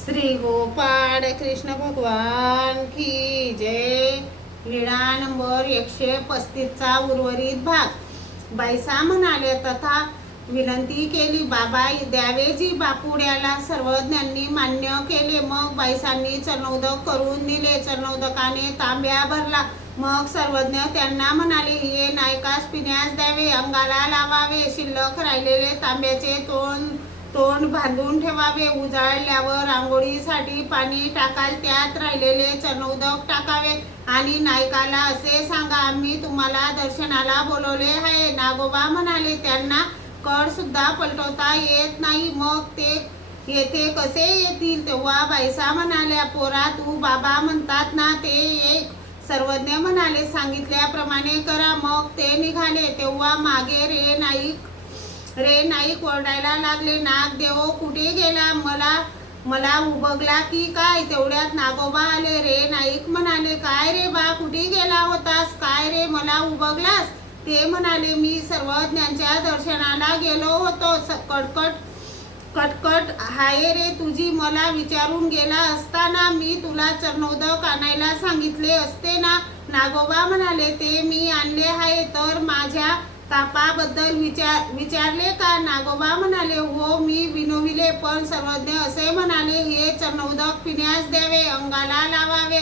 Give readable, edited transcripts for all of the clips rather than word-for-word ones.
श्री गोपाळ कृष्ण भगवान की जय। लीळा नंबर 135चा उर्वरित भाग। बाईसा म्हणाले तथा विनंती केली, बाबा द्यावे जी बापुड्याला सर्वज्ञांनी मान्य केले। मग बाईसांनी चरणोदक करून दिले। चरणोदकाने तांब्या भरला। मग सर्वज्ञ त्यांना म्हणाले, हे नायकास पिण्यास द्यावे, अंगाला लावावे, शिल्लक राहिलेले तांब्याचे तोंड बांधून ठेवावे, उजाळल्यावर आंघोळीसाठी पाणी टाकाल, त्यात राहिलेले चरणोदक टाकावे आणि नायकाला असे सांगा, आम्ही तुम्हाला दर्शनाला बोलवले आहे। नागोबा म्हणाले, त्यांना कड सुद्धा पलटवता येत नाही, मग ते येथे कसे येतील? तेव्हा बाईसा म्हणाल्या, पोरा तू बाबा म्हणतात ना ते एक। सर्वज्ञ म्हणाले, सांगितल्याप्रमाणे करा। मग ते निघाले। तेव्हा मागे रे नाईक ओरडायला लागले, नाग देव कुठे गेला? मला उबगला की काय? तेवढ्यात नागोबा आले। रे नाईक म्हणाले, काय रे बा, कुठे गेला होतास? काय रे मला उबगलास? ते म्हणाले, मी सर्वज्ञांच्या दर्शनाला गेलो होतो। कटकट हाय रे तुझी, मला विचारून गेला असताना मी तुला चरणोदक आणायला सांगितले असते ना? नागोबा म्हणाले, ते मी आणले आहे, तर माझ्या तापाबद्दल विचारले का? नागोबा म्हणाले, हो मी विनविले, पण सर्वज्ञ असे म्हणाले, हे चरणोदक पिण्यास द्यावे, अंगाला लावावे,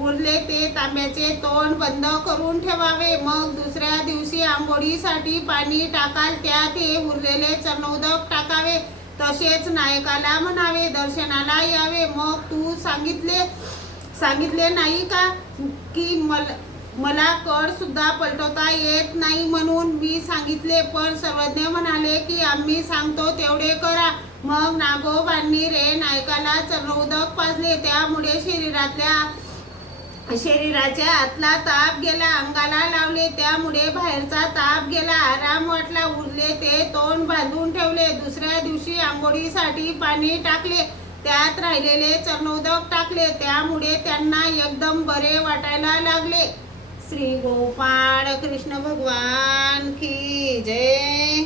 उरले ते तांब्याचे तोंड बंद करून ठेवावे, मग दुसऱ्या दिवशी आंघोळीसाठी पाणी टाकाल, त्यात हे उरलेले चरणोदक टाकावे, तसेच नायकाला म्हणावे दर्शनाला यावे। मग तू सांगितले नाही का की मला कड सुद्धा पलटवता येत नाही म्हणून? मी सांगितले, पण सर्वज्ञ म्हणाले की आम्ही सांगतो तेवढे करा। मग नागोबांनी रे नायकाला चरणोदक पाजले, त्यामुळे शरीराच्या आतला ताप गेला, अंगाला लावले त्यामुळे बाहेरचा ताप गेला, आराम वाटला, उरले ते तोंड बांधून ठेवले, दुसऱ्या दिवशी आंघोळीसाठी पाणी टाकले, त्यात राहिलेले चरणोदक टाकले, त्यामुळे त्यांना एकदम बरे वाटायला लागले। श्री गोपाळ कृष्ण भगवान की जय।